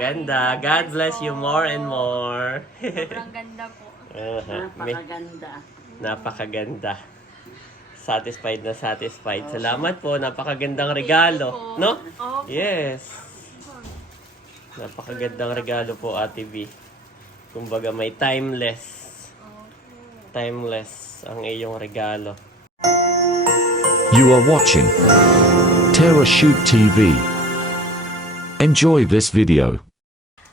Napakaganda. God bless you more and more. Sobrang ganda po. Napakaganda. Napakaganda. Satisfied na satisfied. Salamat po. Napakagandang regalo. No? Opo. Yes. Napakagandang regalo po, Ate V. Kumbaga may timeless. Timeless ang iyong regalo. You are watching Terra Shoot TV. Enjoy this video.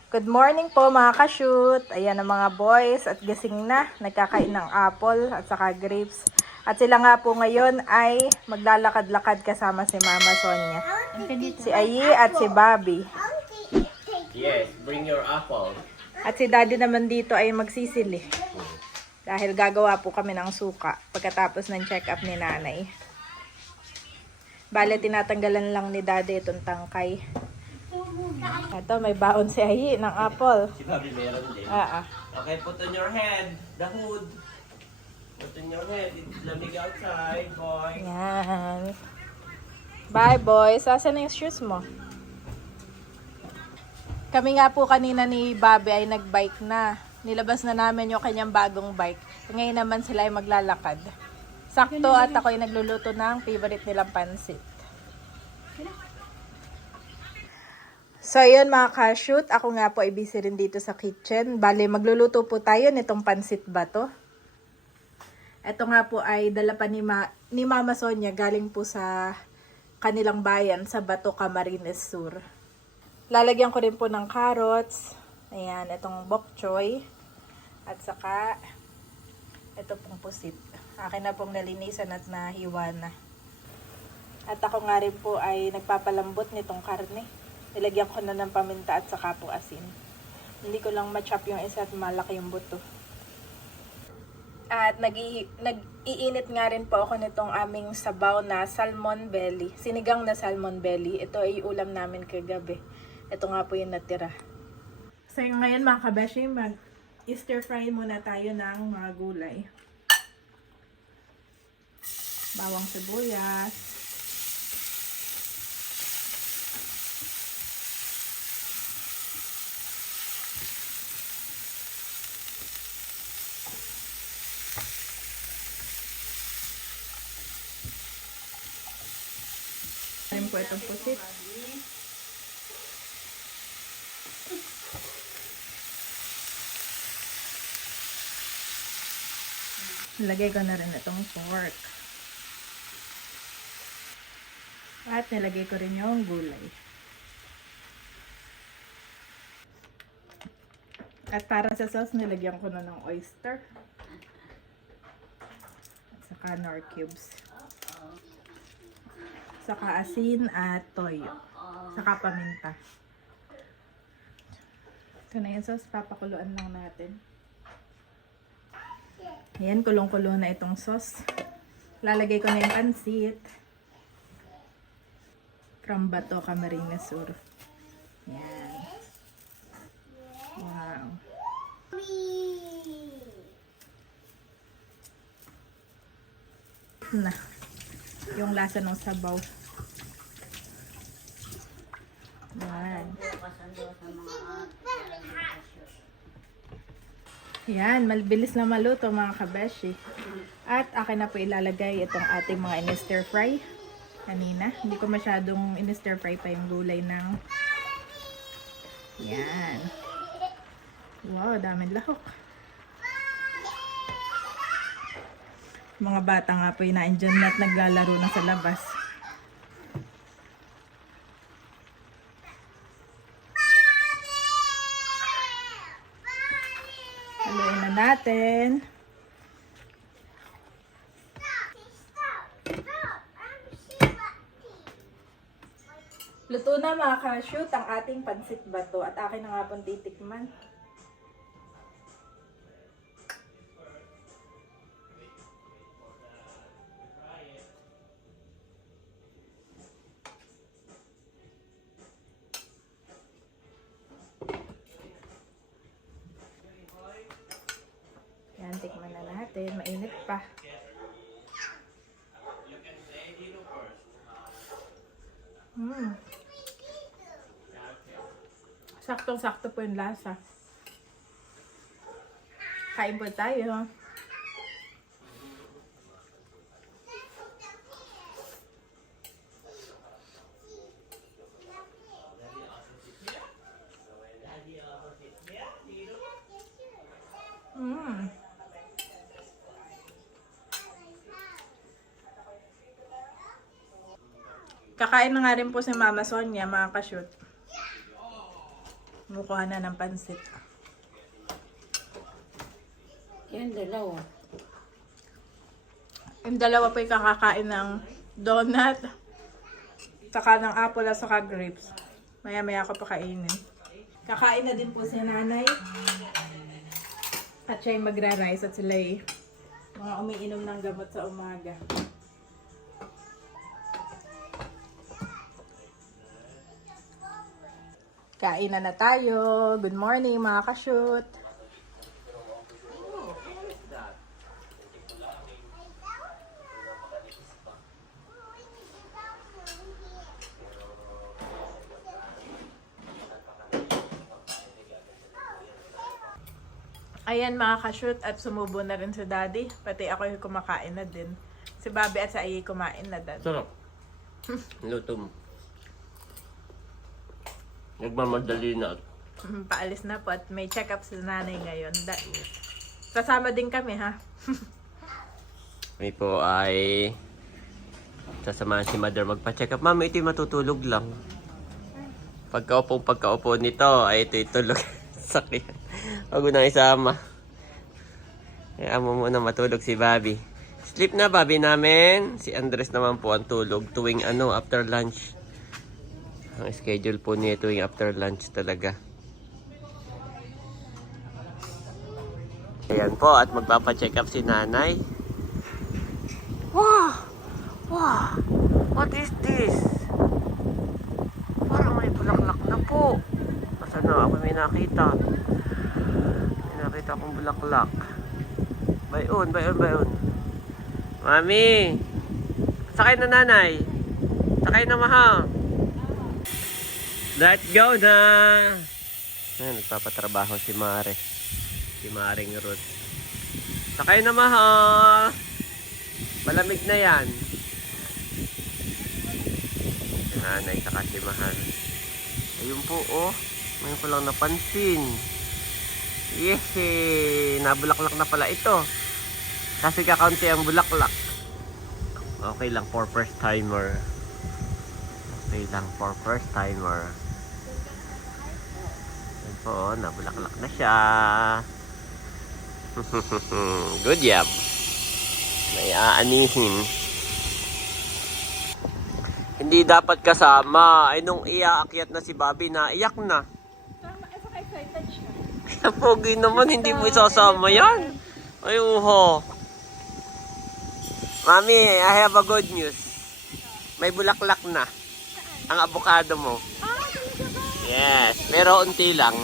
Good morning po mga ka-shoot. Ayan ang mga boys at gising na. Nagkakain ng apple at saka grapes. At sila nga po ngayon ay maglalakad-lakad kasama si Mama Sonia. Si Ayi at si Bobby. Yes, bring your apple. At si Daddy naman dito ay magsisili. Dahil gagawa po kami ng suka pagkatapos ng check-up ni Nanay. Bale, tinatanggalan lang ni Daddy itong tangkay. Ito, may baon si Ayi ng apple. Si Bobby meron din. Okay, put on your head, the hood. Put on your head, it's lamig outside, boy. Yan. Bye, boys. Asan na yung shoes mo? Kami nga po kanina ni Bobby ay nagbike na. Nilabas na namin yung kanyang bagong bike. Ngayon naman sila ay maglalakad. Sakto at ako ay nagluluto ng favorite nilang pansit. So, ayun mga ka-shoot. Ako nga po ay busy rin dito sa kitchen. Bale, magluluto po tayo nitong pansit bato. Ito nga po ay dala pa ni Mama Sonia galing po sa kanilang bayan sa Bato, Camarines Sur. Lalagyan ko rin po ng carrots. Ayan, itong bok choy. At saka, ito pong pusit. Akin na pong nalinisan at nahiwa na. At ako nga rin po ay nagpapalambot nitong karne. Nilagyan ko na ng paminta at saka po asin. Hindi ko lang ma-chop yung isa at malaki yung buto. At nag-iinit nga rin po ako nitong aming sabaw na salmon belly. Sinigang na salmon belly. Ito ay ulam namin kagabi. Ito nga po yung natira. So ngayon mga kabeshi, mag-stir fry muna tayo ng mga gulay. Bawang sibuyas. Rin po itong pusit. Nilagay ko na rin itong pork. At nilagay ko rin yung gulay. At para sa sauce, nilagyan ko na ng oyster. At saka nor cubes. Saka asin at toyo. Saka paminta. Ito na yung sauce. Papakuluan lang natin. Ayan, kulong-kulo na itong sauce. Lalagay ko na yung pansit. From Bato, Camarines Sur. Ayan. Wow. Na. Yung lasa ng sabaw. Ayan. Yan, mabilis na maluto mga kabeshi. At akin na po ilalagay itong ating mga in-stir fry. Kanina, hindi ko masyadong in-stir fry pa yung gulay ng... Yan. Wow, daming lahok. Mga bata nga po yun dyan at naglalaro na sa labas. Haluin na natin. Luto na mga ka-shoot ang ating pansit bato at akin na nga pong titikman. Yan, tikman na natin. Mainit pa. Saktong-sakto po yung lasa. Kain po tayo. Kakain na nga rin po si Mama Sonia, mga ka-shoot. Mukuha na ng pansit. Yan, dalawa. Yung dalawa po yung kakakain ng donut, saka ng apple at saka grapes. Maya-maya ko pa kainin. Kakain na din po si nanay. At siya yung magra-rice at sila mga umiinom ng gamot sa umaga. Kain na tayo. Good morning mga ka-shoot. Ayan mga ka-shoot at sumubo na rin si Daddy. Pati ako yung kumakain na din. Si Bobby at sa Ayi kumain na din. Sarap. Luto mo. Nagmamadali na. Paalis na po at may check-up si nanay ngayon. Kasama din kami ha. May po ay sasamahan si Mother magpa-check up. Mama, ito'y matutulog lang. Pagkaupo nito, ay ito'y tulog. Sakit. Huwag mo na isama. Kaya mo muna matulog si Bobby. Sleep na, Bobby namin. Si Andres naman po ang tulog tuwing after lunch. Ang schedule po niya tuwing after lunch talaga. Ayan po, at magpapacheck up si nanay. Wow! Wow! What is this? Parang may bulaklak na po. Basta na ako may nakita. May nakita akong bulaklak. Bayon. Mami! Sakay na nanay. Sakay na mahal. Let's go na! Ayan, nagpapatrabaho si Mare. Si Maring Ruth. Sakay na mahal! Malamig na yan. Si nanay, saka si Mahal. Ayun po, oh. Ngayon ko lang napansin. Yehey! Nabulaklak na pala ito. Kasi kakaunti ang bulaklak. Okay lang for first timer. Okay lang for first timer. Yan po, nabulaklak na siya. Good job. May aanihin. Hindi dapat kasama. Ay nung iaakyat na si Bobby na iyak na. Tama, saka excited siya. Kaya pogi naman, hindi mo isasama yan. Ay uho. Mami, I have a good news. May bulaklak na. Ang avocado mo. Talaga ba? Yes, pero unti lang.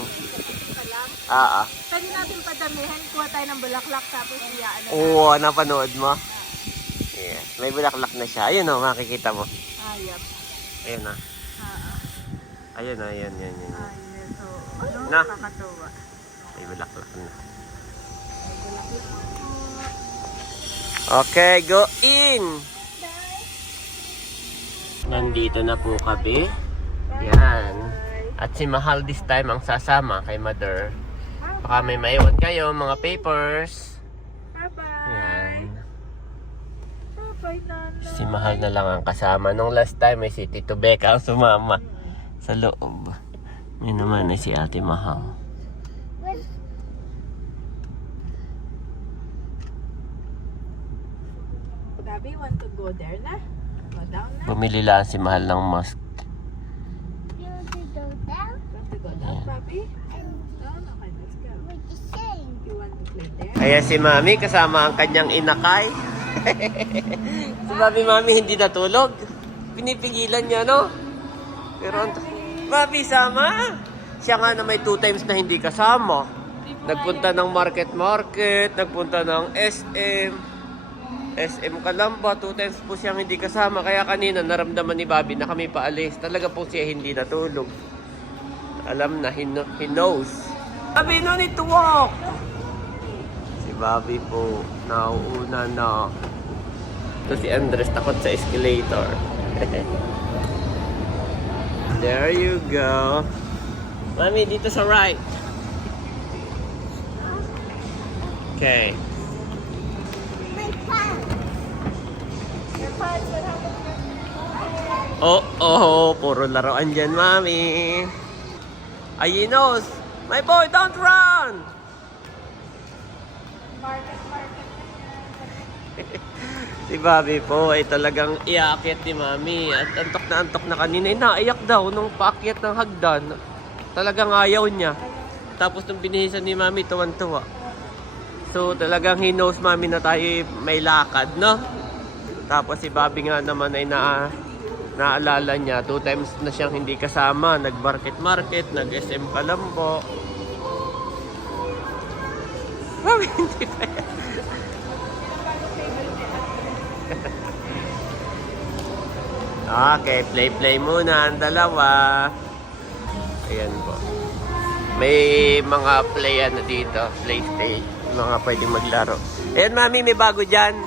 Pwede natin padamihan. Kuha tayo ng bulaklak tapos iyaan na. Oo, napanood mo? Yes, may bulaklak na siya. Ayun o, makikita mo. Ayap. Ayun na. Ayun na, yan. Ayun. So, ano? Na. Kakatuwa. May bulaklak na. Okay, go in! Nandito na po kami. Yan. At si Mahal this time ang sasama kay Mother. Baka may maiwan kayo, mga papers. Bye-bye. Yan. Bye-bye, Nana. Si Mahal na lang ang kasama. Nung last time ay si Tito Becca ang sumama sa loob. Ngayon naman ay si Ate Mahal. Gabi, want to go there na? Go down na? Bumili lang si Mahal ng mask. Want to go down, Bobby? Down? Okay, let's go. You want to play there? Kaya si Mami kasama ang kanyang inakay. Si Mami hindi natulog. Pinipigilan niya, no? Pero Mami sama. Siya nga na may 2 times na hindi kasama. Nagpunta ng market, nagpunta ng SM Calamba, 2 times po siyang hindi kasama. Kaya kanina naramdaman ni Bobby na kami paalis. Talaga po siya hindi natulog. Alam na, he knows. Bobby, no need to walk! Si Bobby po, nauuna na. Ito si Andres, takot sa escalator. There you go. Mami, dito sa right. Okay. Oh, puro laruan dyan, Mami. Ay, knows. My boy, don't run! Si Bobby po ay talagang iaakyat ni Mami. At antok na kanina. Naiyak daw nung paakyat ng hagdan. Talagang ayaw niya. Tapos nung binihisan ni Mami, tuwan-tuwa. So talagang he knows, Mami, na tayo may lakad, no? Tapos si Bobby nga naman ay naalala niya. 2 times na siyang hindi kasama. Nag-market, nag-SM Palambo. Bobby, hindi pa yan. Okay, play muna ang dalawa. Ayan po. May mga play na dito, play stage. Mga pwedeng maglaro. Ayan, Mami, may bago dyan.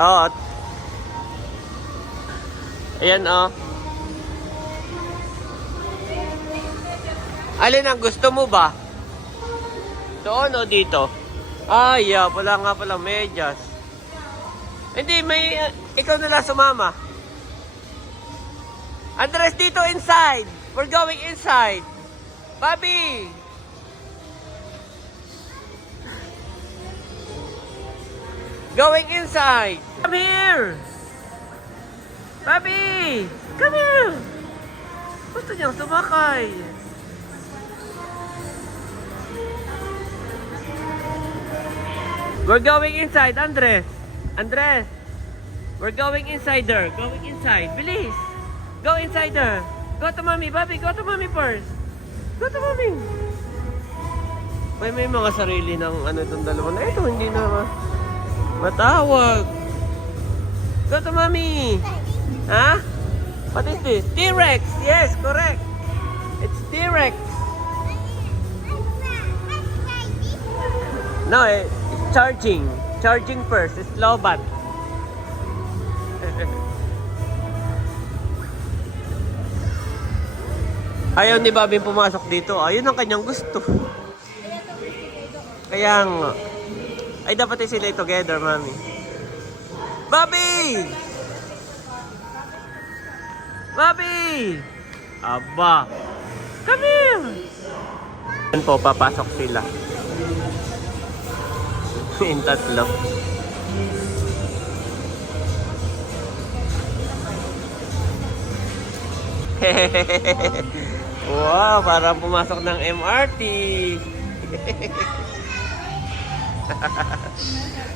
Oo. Ayan, oh. Alin ang gusto mo ba? Doon o dito? Yeah, wala nga pala medyas. Hindi, ikaw na lang sumama. Andres, dito inside. We're going inside. Bobby! Going inside. Come here! Bobby! Come here! Gusto niyang sumakay. We're going inside, Andres. Andres, we're going inside there. Going inside. Bilis. Go inside there. Go to Mommy. Bobby, go to Mommy first. Go to Mommy. May mga sarili ng itong dalawa na ito. Hindi na matawag. Go to Mommy. Ha? What is this? T-Rex. Yes, correct. It's T-Rex. No, it's charging. Charging first. It's low-bat. Ayaw ni Bobby pumasok dito. Ayun ang kanyang gusto. Kaya nga. Ay, dapat sila together, Mami. Bobby! Bobby! Aba! Come here! Yan po, papasok sila. Yung tatlo. Wow, parang pumasok ng MRT.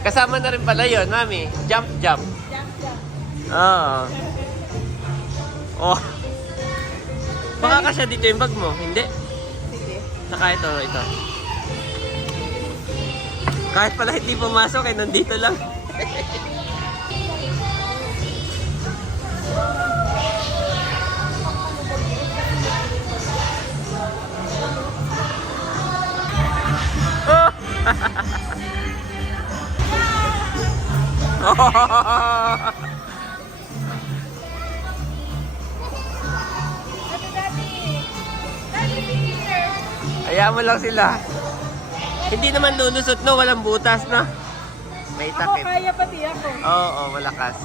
Kasama na rin pala yun, Mami. Jump. Oo. Oh. Baka kasya dito yung bag mo, hindi? Sige. Saka ito. Kahit pala hindi pumasok, nandito lang. Hayaan mo lang sila. Hindi naman lulusot, no? Walang butas, na. May takip. Kaya pati ako. Oo, malakas.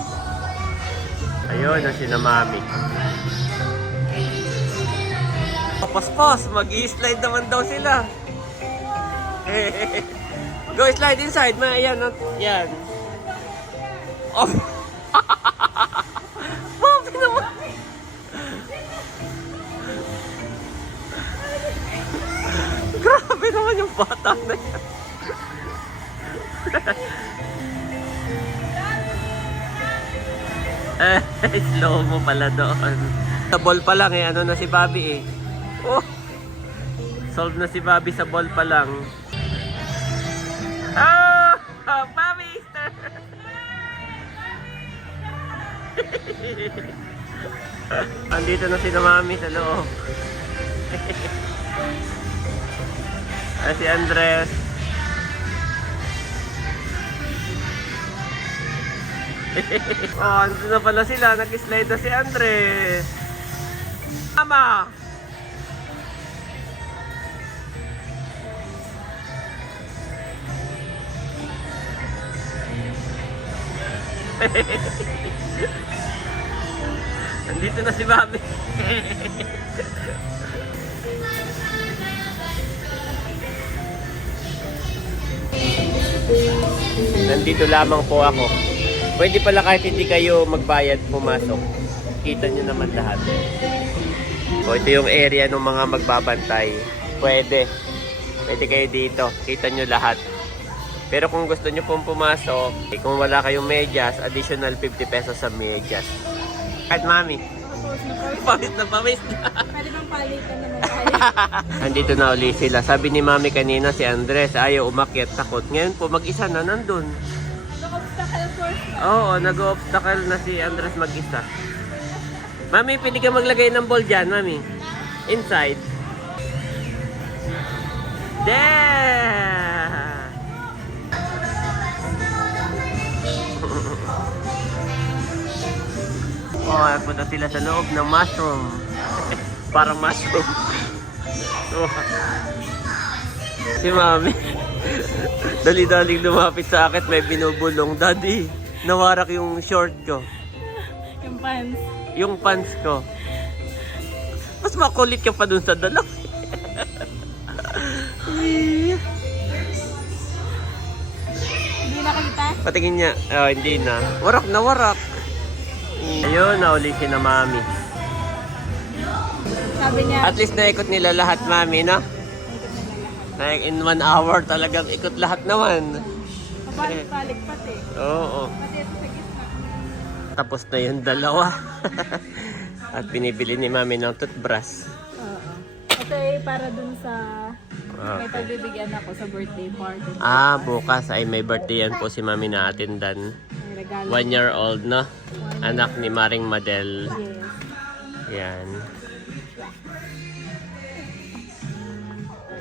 Ayun, na sila Mami. Paspos, mag-i-slide naman daw sila. Go slide inside, ayan, yan. Oh. Mami naman. Grabe naman yung bata na yan. Slow mo pala doon. Sa ball pa lang ano na si Bobby Oh. Solve na si Bobby sa ball pa lang. Bobby Easter! Andito na sila mami sa loob. Ay, si Andres. Oh, andito na pala sila. Nag-slide na si Andres. Mama! Nandito na si Bobby. Nandito lamang po ako. Pwede pala kahit hindi kayo magbayad pumasok. Kita nyo naman lahat. O ito yung area ng mga magbabantay. Pwede. Pwede kayo dito. Kita nyo lahat. Pero kung gusto nyo pong pumasok, kung wala kayong medyas, additional 50 pesos sa medyas. Kahit mami. Pawis na pawis na. Pwede bang palitan naman tayo? Andito na uli sila. Sabi ni mami kanina si Andres, ayaw umakyat, takot. Ngayon po, mag-isa na nandun. Nag-obstacle course na. Oo, nag-obstacle na si Andres mag-isa. Mami, pwede ka maglagay ng ball dyan, mami. Inside. There! Oh, punta sila sa loob ng mushroom. Parang mushroom. Si mami. Dali-daling lumapit sa akin, may binubulong. Daddy, nawarak yung short ko. Yung pants. Yung pants ko. Mas makulit ka pa dun sa dalaw. Hindi nakita? Patingin niya. Oh, hindi na. Warak na warak. Ayun, nauli si na mami. Sabi niya, At least naikot nila lahat, mami, no? In 1 hour talagang ikot lahat naman. pabalik-balik pati. Oo. Pati ito sa gitna. Tapos na yung dalawa. At binibili ni mami ng toothbrush. Oo. Ito ay para dun sa may Okay. pagbibigyan ako sa birthday party. Ah, bukas ay may birthday yan po si mami na atindan. May regalo. 1-year-old, no? Anak ni Maring Madel. Yes. Yan.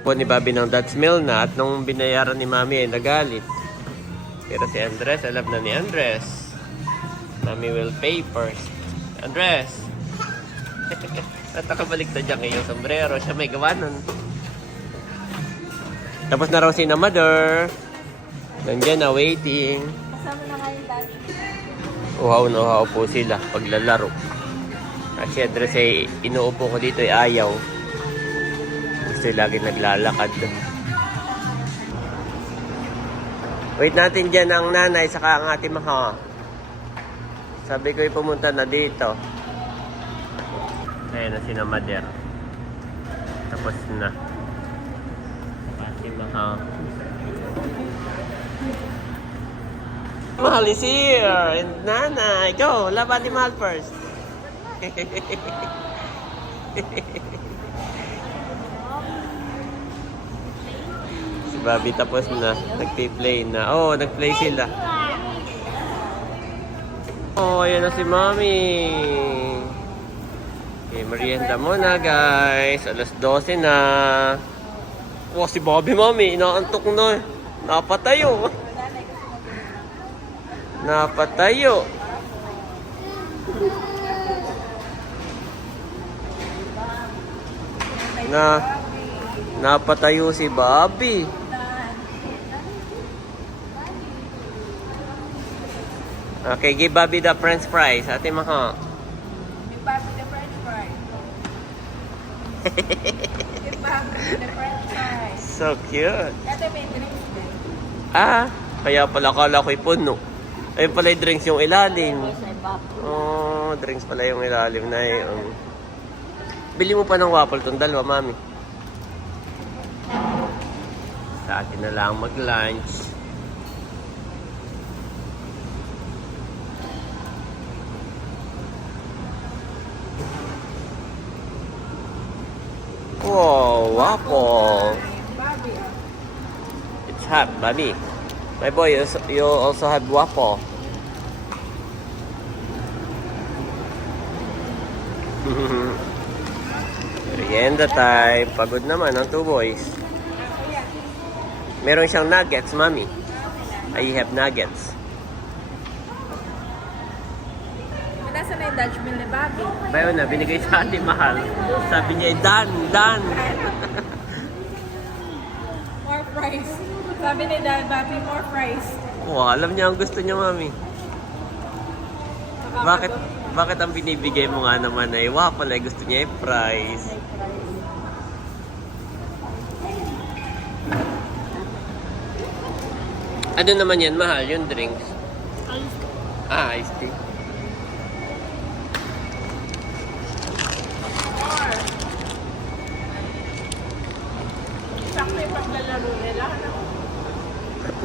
Po ni Bobby ng Dutch Mill na at nung binayaran ni Mami ay nagalit. Pero si Andres, alam na ni Andres. Mami will pay first. Andres! At nakabaliktad dyan kayong sombrero. Siya may gawa nun. Tapos na raw si na mother. Nandiyan na waiting. Kasama na nga yung dati. Uhaw na uhaw po sila paglalaro. At si Andres ay inuupo ko dito ay ayaw. Gusto lagi naglalakad. Wait natin dyan ang nanay saka ang ate maha. Sabi ko pumunta na dito. Ayan na si na Mader. Tapos na. Ate maha. Mahal is here. And nanay, go. Laban ni Mahal first. Si Bobby tapos na. Nag-play na. Oh, nag-play sila. Oh, ayan na si Mami. Okay, merienda muna guys. Alas 12 na. Oh, si Bobby Mami. Inaantok na. Napatayo. Napatayo. Napatayo si Bobby. Okay, give Bobby the french fries. Ate Maha. Give Bobby the french fries. Give Bobby the french fries. So cute. Ate, may drinks din. Ah, kaya pala kala ko'y puno. Ayun pala yung drinks yung ilalim. Oh, drinks pala yung ilalim na yun. Bili mo pa ng waffle tong dalawa, Mami. Sa atin na lang mag-lunch. Wow, waffle. Bobby, It's hot, Bobby. My boy, you also have waffle. Merienda time. Pagod naman ang 2 boys. Meron siyang nuggets, mami. I have nuggets. Nasa na yung Dutch meal ni Bobby? Bayo na, binigay sa ating mahal. Sabi niya, done. More fries. Sabi ni Dad, Bobby, more fries. Oh, alam niya ang gusto niya, mami. Bakit ang binibigay mo nga naman ay waffle ay gusto niya ay fries? Ano naman yan, mahal? Yung drinks? Iced tea. Sakto yung paglalaro nila.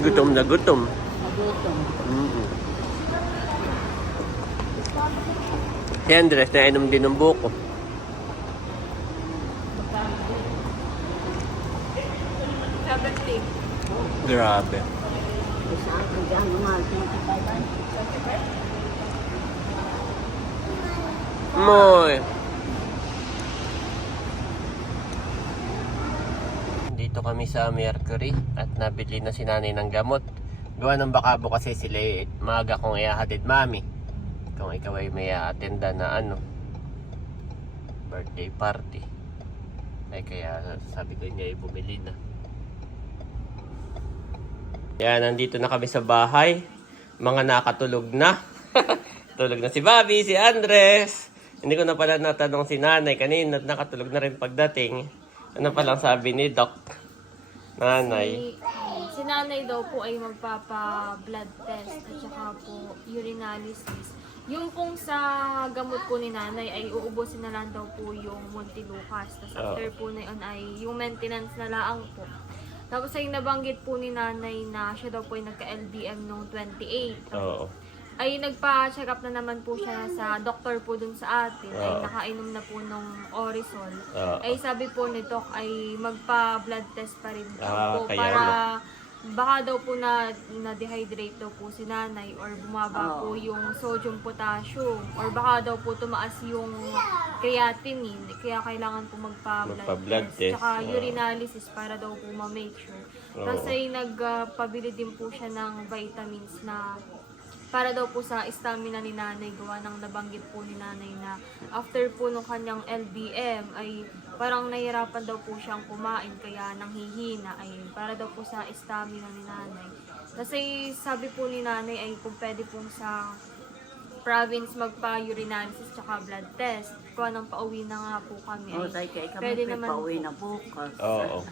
Gutom na gutom. Magutom. Si Andres, nainom din ng buko. Grabe. Isa ako dyan, mga 25. Moy. Dito kami sa Mercury at nabili na si nanay ng gamot. Gawa ng bakabo kasi sila maaga kong iahatid, mami. Kung ikaw ay may attenda na birthday party. Ay kaya sabi ko niya ay bumili na. Yan, nandito na kami sa bahay. Mga nakatulog na. Tulog na si Bobby, si Andres. Hindi ko na pala natanong si nanay kanina at nakatulog na rin pagdating. Ano palang sabi ni Doc? Nanay. Si nanay daw po ay magpapa-blood test at saka po urinalysis. Yung pong sa gamot po ni nanay ay uubusin na lang daw po yung Montelukas. Tapos after po na yun ay yung maintenance na lang po. Tapos ay nabanggit po ni nanay na siya daw po ay nagka-LBM noong 28. Oo. Ay nagpa-check up na naman po siya sa doktor po dun sa atin. Ay nakainom na po nung Orisol. Ay sabi po ni Doc ay magpa-blood test pa rin daw po kaya para baka daw po na-dehydrate daw po si nanay or bumaba po yung sodium potassium or baka daw po tumaas yung creatinine kaya kailangan po magpa-blood test. Tsaka urinalysis para daw po ma-make sure. Tapos ay nagpabili din po siya ng vitamins na para daw po sa stamina ni nanay, gawa ng nabanggit po ni nanay na after po nung kanyang LBM ay parang nahirapan daw po siyang kumain kaya nanghihina ay para daw po sa stamina ni nanay. Kasi sabi po ni nanay ay kung pwede po sa province magpa-urinalysis tsaka blood test. Gawa ng pauwi na nga po kami. O, Ay, tayo kami pwede naman pauwi na bukas. Oo.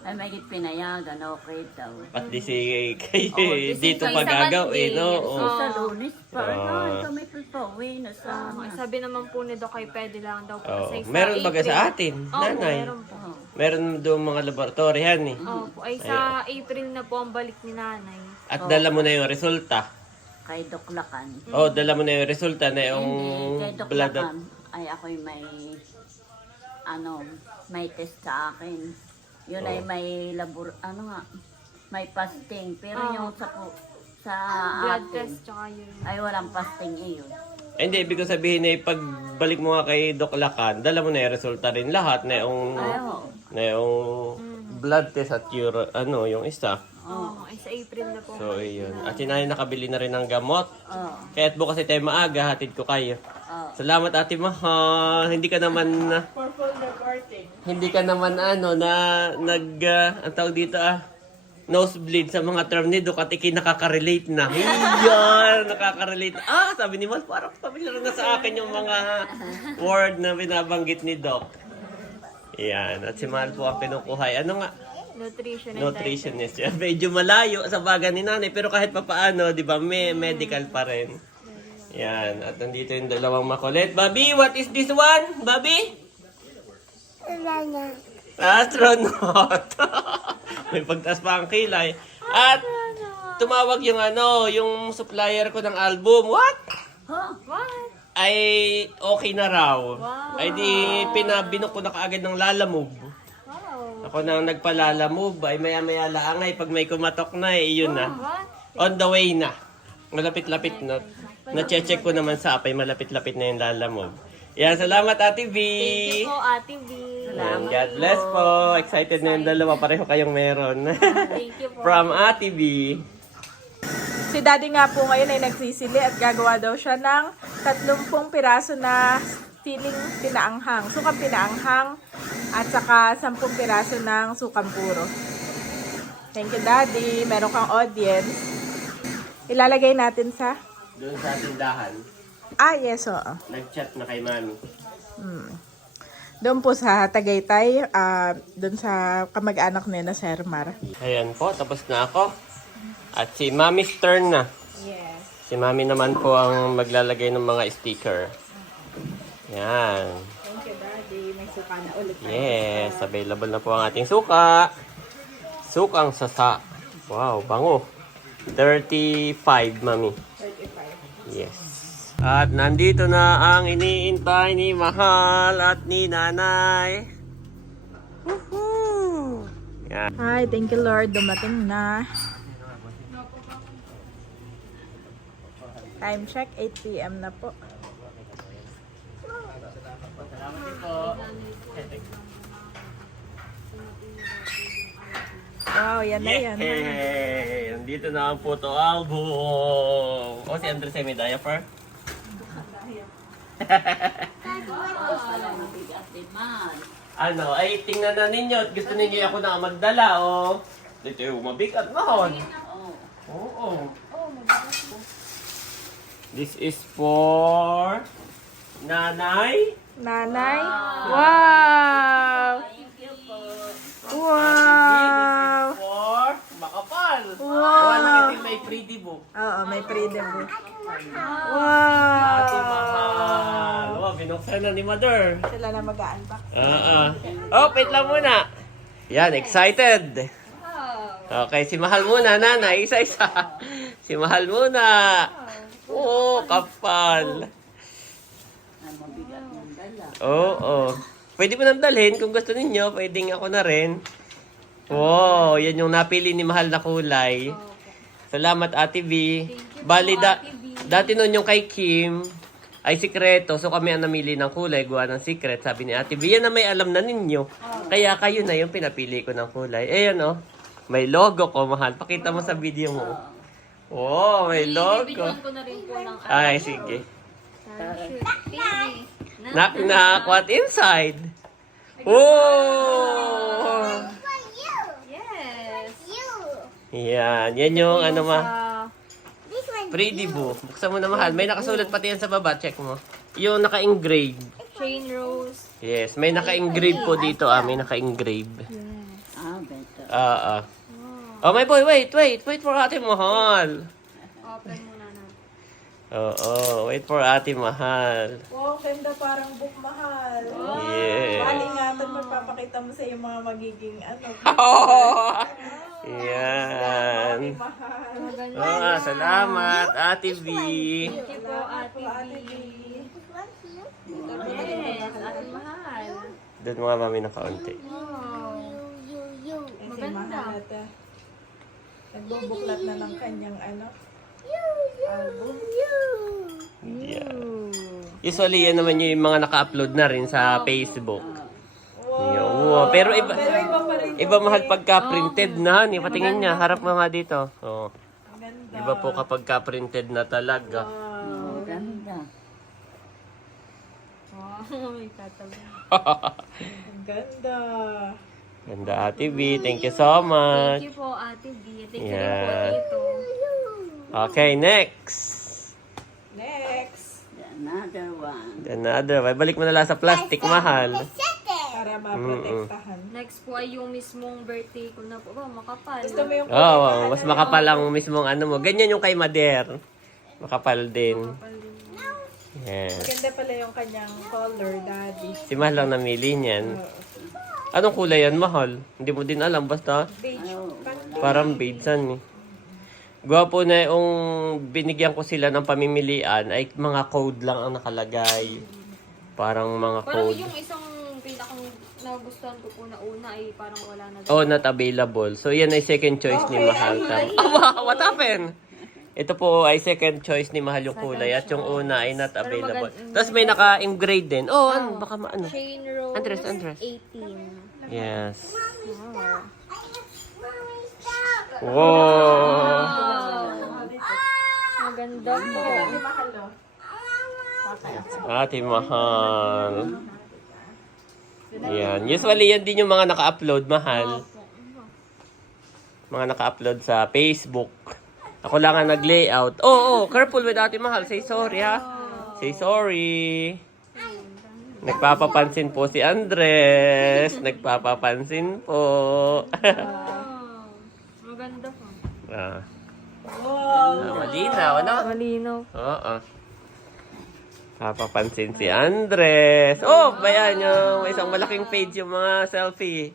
Ay, may pinayagan, okay daw. At di si kayo dito kayo pa sa gagawin, Monday. no? Sa Lunes pa, ay, kami pauwi na sana. sabi naman po ni Doc ay pwede lang daw po. Kasi sa Meron baga sa April- atin, Opo, nanay. meron po. Meron doon mga laboratory yan eh. Opo, ay sa April na po ang balik ni nanay. At dala mo na yung resulta. Kay Doklakan. Dala mo na yung resulta na yung Hindi, kay blood. Doklakan, ay ako'y may test sa akin. Yun ay may may fasting. Pero yung sa Blood atin, test tsaka yun. ay walang fasting iyon. Hindi, ibig ko sabihin na pagbalik mo nga kay Doc Lacan, dala mo na yung resulta rin lahat na yung, blood test at yung isa. Oo, ay sa April na po. So, yun. At sinay nakabili na rin ng gamot. Oo. Kaya't bukas tayo maaga, hatid ko kayo. Salamat ate mahal. Hindi ka naman ang tawag dito nosebleed sa mga term ni Doc at nakaka-relate na. Iyan, nakaka-relate. Sabi ni Mas, parang familiar na sa akin yung mga word na binabanggit ni Doc. Yan, at si Mahal po ang pinukuhay. Ano nga? Nutritionist. Yan. Medyo malayo sa baga ni nanay, pero kahit pa paano, di ba, may medical pa rin. Yan, at nandito yung dalawang makulit. Bobby, what is this one? Bobby? Astronaut. May pagtaas pa ang kilay. At tumawag yung supplier ko ng album. What? What? Ay okay na raw. Ay di pinabinok ko na kaagad ng Lalamove. Ako nang nagpa-Lalamove. Ay maya-maya lang ay pag may kumatok na yun na. On the way na. Malapit-lapit na. Na-check ko naman sa app ay malapit-lapit na yung Lalamove. Yan, salamat Ate V. Thank you po, Ate V. Yan, God bless po. Excited na yung dalawa. Pareho kayong meron. Thank you po. From Ate V. Si Daddy nga po ngayon ay nagsisili at gagawa daw siya ng 30 piraso na siling pinaanghang, sukang pinaanghang at saka 10 piraso ng sukang puro. Thank you, Daddy. Meron kang audience. Ilalagay natin sa... Doon sa tindahan, yes, oo. nag-chat na kay Mami. Doon po sa Tagaytay, doon sa kamag-anak niya na Sir Mar. Ayan po, tapos na ako. At si Mami's turn na. Yes. Si Mami naman po ang maglalagay ng mga sticker. Yan. Thank you, Daddy. May suka na ulit. Yes, available na po ang ating suka. Sukang sasa. Wow, bango. 35, Mami. 35. Yes. At nandito na ang iniintay ni Mahal at ni Nanay. Woohoo! Yan. Hi, thank you Lord. Dumating na. Time check, 8 p.m. na po. Wow, yan na yan. Yay! Nandito na ang photo album. O, si Andres ay may diaper. Mabigat din man. Ano, ay tingnan na ninyo at gusto ninyo ako na magdala, oh. Dito yung mabigat na, hon. Oo. Oo. This is for Nanay. Nanay? Wow! Thank you po. Wow! This is for Makapal. Wow! Wala kasi may pretty book. Oo, may freedom book. Ate Wow! Mahal. Wow, binuksan na ni Mother. Sila na mag-unbox. Oh, wait lang muna. Yan, excited. Okay, si Mahal muna, Nanay. Isa-isa. Si Mahal muna. Oo, kapal. Ang mabigat ng dala. Oo. Pwede mo nang dalhin kung gusto ninyo. Pwedeng ako na rin. Wow, yan yung napili ni Mahal na kulay. Salamat, Ate V. Bali, dati nun yung kay Kim ay sikreto. So kami ang namili ng kulay. Gawa ng secret. Sabi ni Ate V, yan na may alam na ninyo. Kaya kayo na yung pinapili ko ng kulay. Ayan, oh. May logo ko, Mahal. Pakita mo sa video mo. Oh, may logo. Bibigyan ko na rin po ng Ay, sige. Shoot. TV. Knock, knock. What inside? Oh! Yes. Yan. Yan yung ano ma. Sa Pretty book. Buksan mo na, Mahal. May nakasulat pati yan sa baba. Check mo. Yung naka-engrave. chain rose. Yes. May naka-engrave po dito. May naka-engrave. Better. Oh, my boy. Wait. Wait for Ate Mahal. Open muna na. Wait for Ate Mahal. Wow, ganda parang book, Mahal. Yeah. Malingatan, magpapakita mo sa yung mga magiging ano. Yan. Mahal. Salamat, Ate V. Thank you po, Ate B. Yes, Ate Mahal. Doon mga mami na kaunti. Wow. Kasi Mahal ata. Nagbubuklat na ng kanyang ano. Album. Yeah. Usually, yan naman yung mga naka-upload na rin sa Facebook. Wow. Pero iba, Pero iba pa rin. iba Mahal pagka printed na. Patingin niya, harap mo nga dito. Oh. Ganda. Iba po kapag ka-printed na talaga. Ang ganda. Wow, may tatabi. Ang ganda. Ganda, Ate V. Thank you so much. Thank you po, Ate B. Thank you rin po, Yeah. Tito. Okay, next. Next. Another one. Another. Balik mo na lang sa plastic, Mahal. Para maprotektahan. Next po ay yung mismong birthday ko na po. Wow, makapal. Gusto mo yung Oh, mas makapal ang mismong ano mo. Ganyan yung kay Mader. Makapal din. Yes. Ganda pala yung kanyang color, Daddy. Si Mahal lang namili niyan. Anong kulay yan, Mahal? Hindi mo din alam. Basta Beige. parang beige yan eh. Gwapo na yung binigyan ko sila ng pamimilian ay mga code lang ang nakalagay. Parang mga Parang code. yung isang pinakang nagustuhan ko po na una ay parang wala na. Oh, not available. So yan ay second choice ni Mahal. What happened? Ito po ay second choice ni Mahal yung kulay at yung una ay not Pero available. maganda- Tapos may naka-engrade din. Oh, ano? Baka maano. Chain rose, Andres. 18. Yes. Wow. Wow! Maganda po. Ate Mahal. Yan. Usually, yan din yung mga naka-upload, Mahal. Mga naka-upload sa Facebook. Ako lang ang nag-layout. Oh, careful with Ate Mahal. Say sorry, ha? Say sorry. Nagpapapansin po si Andres. Nagpapapansin po. Maganda po. Malinaw, ano? Malinaw. Oo. Papapansin si Andres. Oh, bayan yung may isang malaking page yung mga selfie.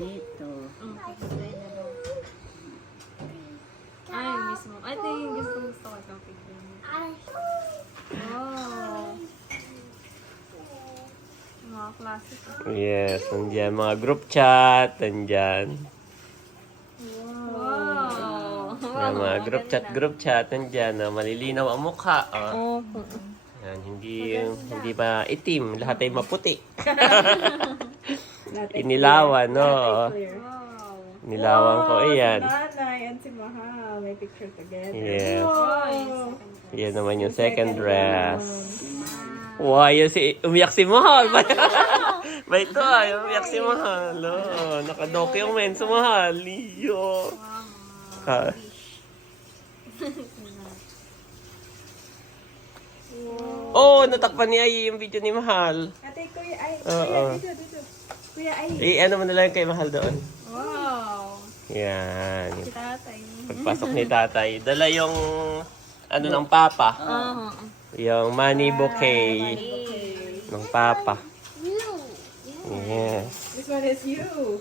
Dito. Ay, mismo. Ay, ito yung gusto ko itong picture mo. Wow. Mga classic. Yes, nandiyan mga group chat, nandiyan. Wow. Yung mga group chat, nandiyan. Malilinaw ang mukha. Oh. Opo. Yan, hindi ba itim, lahat ay maputi. Inilawan, no? Wow. Inilawan ko, iyan. Nanay and si Mahal, may picture together. Yes. Wow. Yan naman yung second dress. Wow, yun umiyak si Mahal. Ba ito umiyak si Mahal. Oh, naka-document si Mahal. Iyo. Ah. Oh, natakpan ni Ay yung video ni Mahal. Ate, Kuya Ay. Oo. Dito. Kuya Ay. Ano mo na lang kay Mahal doon. Wow. Yan. Si tatay. Pagpasok ni tatay, dala yung ano ng papa. Yung money bouquet ng papa. Yes. This one is you.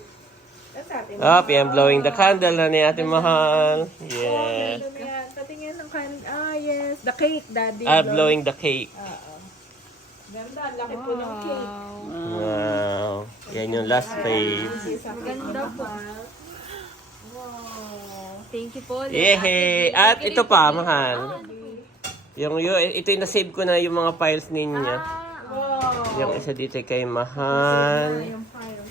That's Ate Oh, I'm blowing the candle na ni Ate Mahal. Yes. Mahal. Patingin ng yes. The cake, Daddy. Blowing the cake. Ganda, ang laki po ng cake. Wow. Yan yung last page. Maganda po. Thank you po. Yehey! At ito pa, Mahal. Ito yung na-save ko na yung mga files ninyo. Wow. Yung isa dito kay Mahal.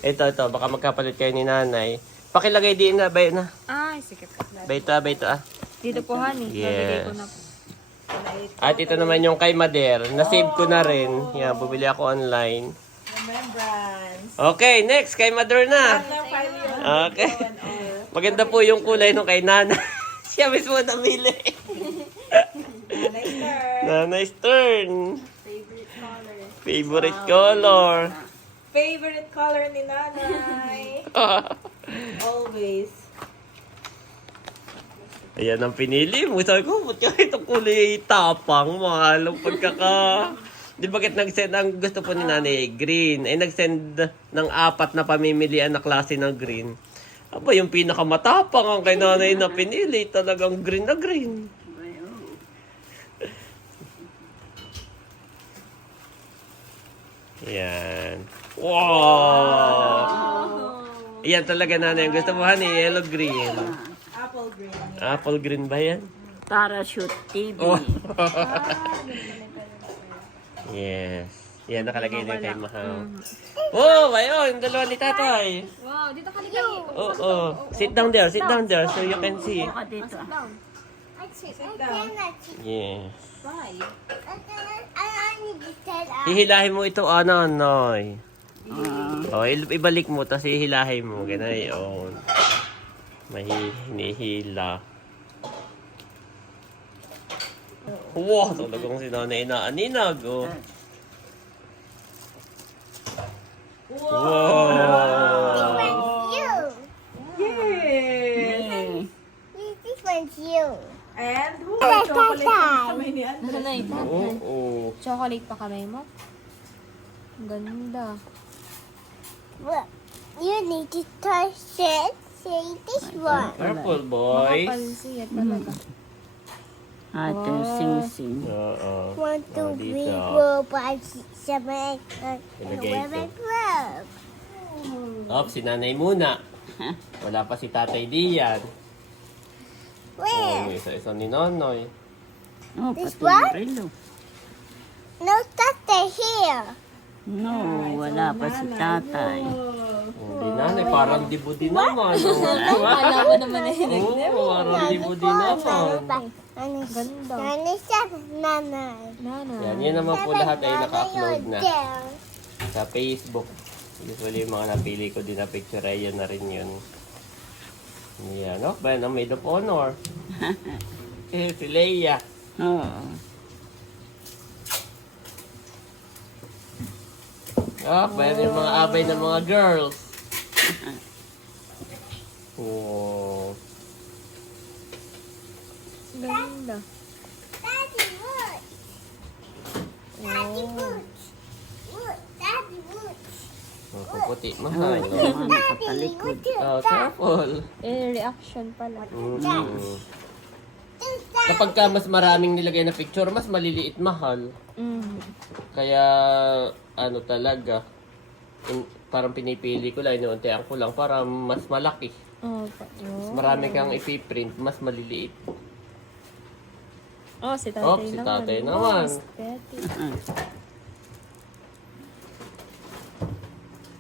Ito. Baka magkapalit kayo ni Nanay. Pakilagay din na. Bay na. Ay, sige po. Bayto ah. Dito po, honey. Nabigay ko na po. At ito naman yung kay Mader. Na-save ko na rin. Yan, bumili ako online. Remembrance. Okay, next. Kay Mader na. Ng 5 years. Okay. Maganda po yung kulay nung kay Nana. Siya mismo namili. Nanay's turn. Favorite color. Favorite color ni Nanay. Always. Ayan ang pinili mo. Sabi ko, ba't kaya itong kulay tapang? Mahal ang pagkaka... Di bakit nag-send ang gusto po ni Nanay green? Ay nag-send ng 4 na pamimilian na klase ng green. Aba, yung pinakamatapang ang kay Nanay na pinili. Talagang green na green. Yan. Wow! Yan talaga, Nanay. Ang gusto mo, honey, yellow green. Apple green. Apple green ba yan? Parachute TV. Oh. Yes. Yan, nakalagay din kay Mahal. Oh, ayun, dalawa ni tatay. Wow, dito ka ligay. Oh. Sit down there so you can see. Baka dito. Sit down. Yes. Bye. Hihilahin mo ito, Noy. Oh, ibalik mo, tapos hihilahin mo. Ganayon. Hinihila. Wow, talagang si Nanay inaaninag. Oh. Wow! Yes. This one's you. And who may chocolate yung kamay ni Andres? Nanay, Oo. chocolate pa kamay mo? Ang ganda. Look, you need to touch it. Say this one. Purple boys. Makapansiya talaga. Ate sing-sing. Oo. 1, 2, 3, dito. 4, 5, 6, 7, 8, 9, Ilagay 11, 12. si Nanay muna. Wala pa si Tatay Dian. Where? may isa-isa ni Nonoy. Oh, This pati one? yung relo. No, tatay here. No, wala pa si tatay. Hindi nanay, parang dibo din naman. Kala mo naman na Oo, parang dibo din naman. Ganda. Nanay siya, nanay. Yan, yan naman po lahat ay naka-upload na There. sa Facebook. Usually yung mga napili ko din na picture ay yan na rin yun. Yan, oh, ba ang maid of honor. Si Leia. Oo. Oh, ba yung mga abay ng mga girls. Oh. Ganda. Daddy, look. Daddy, look. Look, Daddy, look. Oh, puputi. Mahal. Mga Daddy, nakatalikod. look. Oh, careful. Reaction pala. Kapag ka mas maraming nilagay na picture, mas maliliit mahal. Kaya, ano talaga, parang pinipili ko lang, inuuntian ko lang para mas malaki. Mas marami kang ipiprint, mas maliliit. Oh, si tatay Oh, naman. si tatay naman.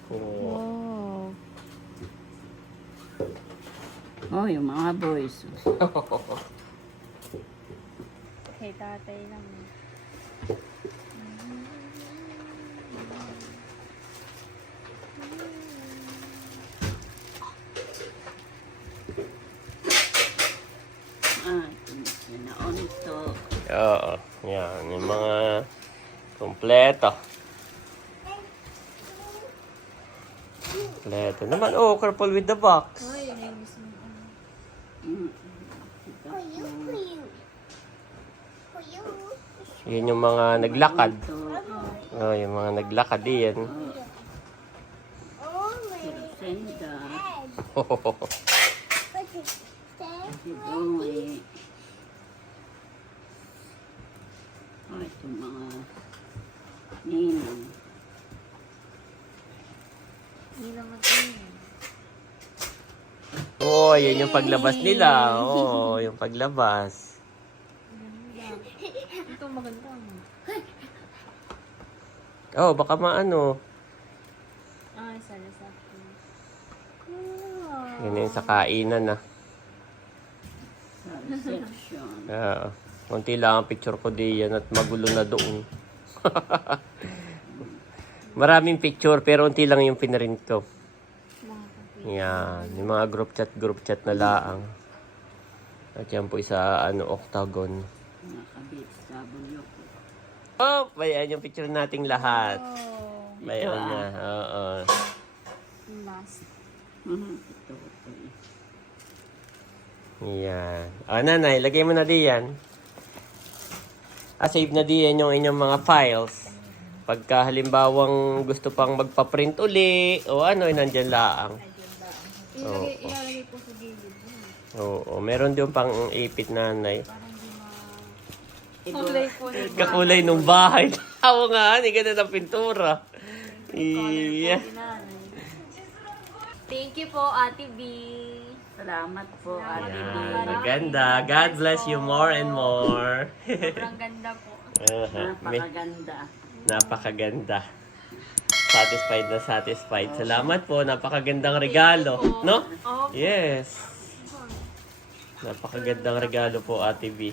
Oh. Wow. Oh, yung mga boys. Kay tatay naman. Ah, sinaon ito. Oo, yan, yung mga kompleto. Kompleto naman. Oh, careful with the box. For you, for you. For you. Yun yung mga naglakad. Ito. Oh, yung mga naglakad diyan. Oh, my Senda. head. What is that? Si Bowie. Oh, ito mga ninong. Hindi naman yun. Oh, yun yung paglabas nila. Oh, yung paglabas. Ito maganda. Oh, baka maano. Ah, sala-sala. Yun yung sa kainan na. Sa reception. Konti lang ang picture ko diyan at magulo na doon. Maraming picture pero unti lang yung pinarint ko. Yan, yung mga group chat na laang. At yan po isa octagon. Nakabit sa bulyo ko. Oh, bayan yung picture nating lahat. Bayan Ito, niya. Oo. Last. Ito. Yan. Nanay, lagay mo na diyan. Save na diyan yung inyong mga files. Pagka halimbawang gusto pang magpa-print uli, o ano, nandyan laang. Ilalagay po sa gilid. Oo, meron din pang ipit nanay. Kulay po. Kakulay nung bahay. Oo nga, hindi ganda ng pintura. Iya. Thank you po, Ate B. Salamat po, Ate B. Yan, maganda. God bless you more and more. Sobrang ganda po. Napakaganda. Napakaganda. Satisfied na satisfied. Salamat po. Napakagandang regalo. No? Oh, Yes. Napakagandang regalo po, Ate B.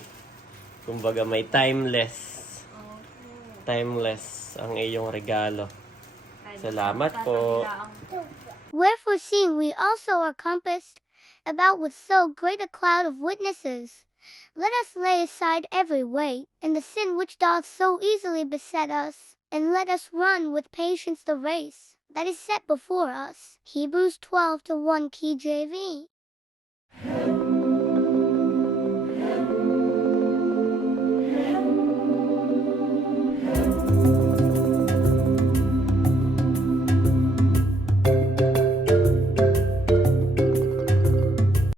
Kumbaga may timeless. Timeless ang iyong regalo. Salamat po. Wherefore, seeing we also are compassed about with so great a cloud of witnesses, let us lay aside every weight, and the sin which doth so easily beset us, and let us run with patience the race that is set before us. Hebrews 12:1 KJV.